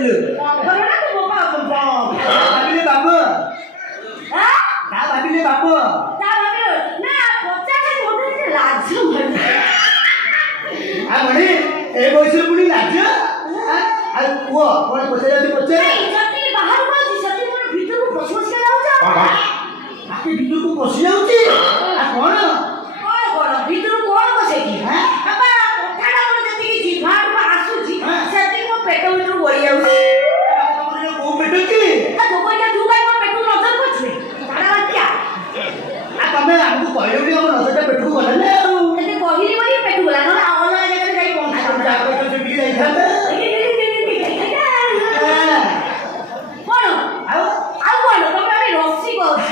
କହିଲୁ ଘରଟା ତୁ ଭାବିଲେ ବାବୁ ତା ଭାବିଲେ ବାବୁ ନା ପଚାଶ ମୋତେ ଲାଜ ମାଡୁଛି। ମଣି ଏ ବୟସରେ ପୁଣି ଲାଜ ଆଉ କୁହ କଣ ପଚାରିବାକୁ ପଚାରେ ଯଦି ବାହାରକୁ ଅଛି ଯଦି ମୋର ଭିତରକୁ ପଶି ପଶି ଯାଉଛ ଆଖି ଭିତରକୁ ପଶି ଯାଉଛି ଆଉ କଣ କଣ ଭିତରକୁ କଣ ପଶେ କି ବାବା କଥାଟା ମୋର ଯେତିକି ଜିଭାରୁ ଆସୁଛି ସେତିକି ମୋ ପେଟ ଭିତରୁ ଗଳି ଯାଉଛି। କୋଉ ପେଟ କି ତୁ କାଇଁ ମୋ ପେଟକୁ ନଜର କରୁଛୁ ତମେ ଆମକୁ କହିଲ ବୋଲି ଆମ ନଜରଟା ପେଟକୁ ଗଲା ନା ଆଉ ଏତେ କହିଲି ବୋଲି ପେଟକୁ ଗଲା ନହେଲେ ଅଲଗା ଜାଗାରେ ଯାଇ ପହଞ୍ଚିଥାନ୍ତା। ଯାଇଥାନ୍ତା କଣ ଆଉ କଣ ତମେ ଆମେ ରସି କହୁଛ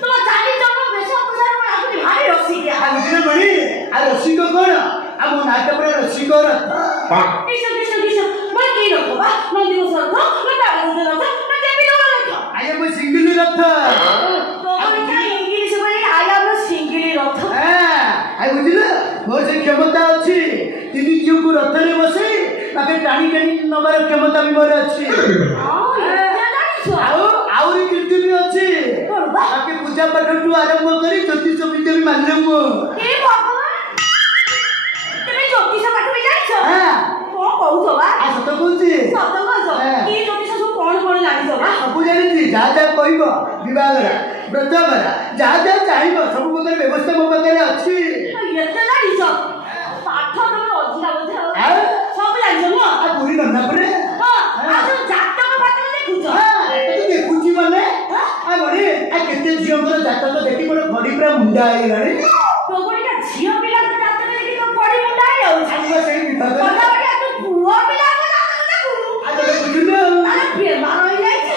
ତମ ଚାଲିଚଳନ ବେଶ ପୋଷାକ ଲାଗୁଛି ଭାରି ରସିକିଆ। ବୁଝିଲ ମଣି ଆଉ ରସିକ କଣ ଆଉ ମୋ ନାଟ ପୁରା ରସିକ ରଥ କିସ ମୋର କି ରଥ ବା ନନ୍ଦିଘୋଷ ରଥ ନା ତାଳଧ୍ୱଜ ରଥ ନା ଦେବୀଦଳ ରଥ ଆଇ ଆମ ସିଙ୍ଗିଲି ରଥ ଇଂଲିଶ ବୋଲି ଆଇ ଆମ ସିଙ୍ଗିଲି ରଥ। ଆଉ ବୁଝିଲ ମୋର ସେ କ୍ଷମତା ଅଛି ତିନି ଝିଅକୁ ରଥରେ ବସେଇ ତାকে ଟାଣି ଟାଣି ନବାର କ୍ଷମତା ବି ମୋର ଅଛି ଆଉ ଆହୁରି କୀର୍ତ୍ତି ବି ଅଛି ତାକେ ପୂଜା ପାଠଠୁ ଆରମ୍ଭ କରି ଜ୍ୟୋତିଷ ବିଦ୍ୟା ବି ମାନିଲେ ମୁଁ ତମେ ଜ୍ୟୋତିଷ ପାଠ ବି ଜାଣିଛ କଣ କହୁଛ ବା ସତ କହୁଛି ସତ କହୁଛ କି ଜ୍ୟୋତିଷ ସବୁ କଣ ଜାଣିଛ ବା ସବୁ ଜାଣିଛି ଯାହା ଯାହା କହିବ ବିବାହର ବ୍ରତଘର ଯାହା ଯାହା ଚାହିଁବ ସବୁ ପ୍ରକାର ବ୍ୟବସ୍ଥା ମୋ ପାଖରେ ଅଛି ଏତେ ଜାଣିଛ ପାଠ ତମର ଅଧିକା ବୋଧେ ସବୁ ଜାଣିଛ ନୁହଁ ଆଉ ପୁରୀ ନନା ପରେ ଜାତକ ଫାତକ ଦେଖୁଛ ଦେଖୁଛି ମାନେ ବଢି କେତେ ଝିଅଙ୍କର ଜାତକ ଦେଖି ମୋର ଘଡି ପୁରା ମୁଣ୍ଡା ହେଇଗଲାଣି ଝିଅ ପିଲାଙ୍କ ଜାତକ ଦେଖି ତ ବଡି ମୁଣ୍ଡା ହେଇଯାଉଛି ସେଇ ବିଭାଗ ପୁଅ ପିଲାଙ୍କ ଜାତକ ଦେଖୁନୁ ବୁଝୁନ ବେମାର ହେଇଯାଇଛି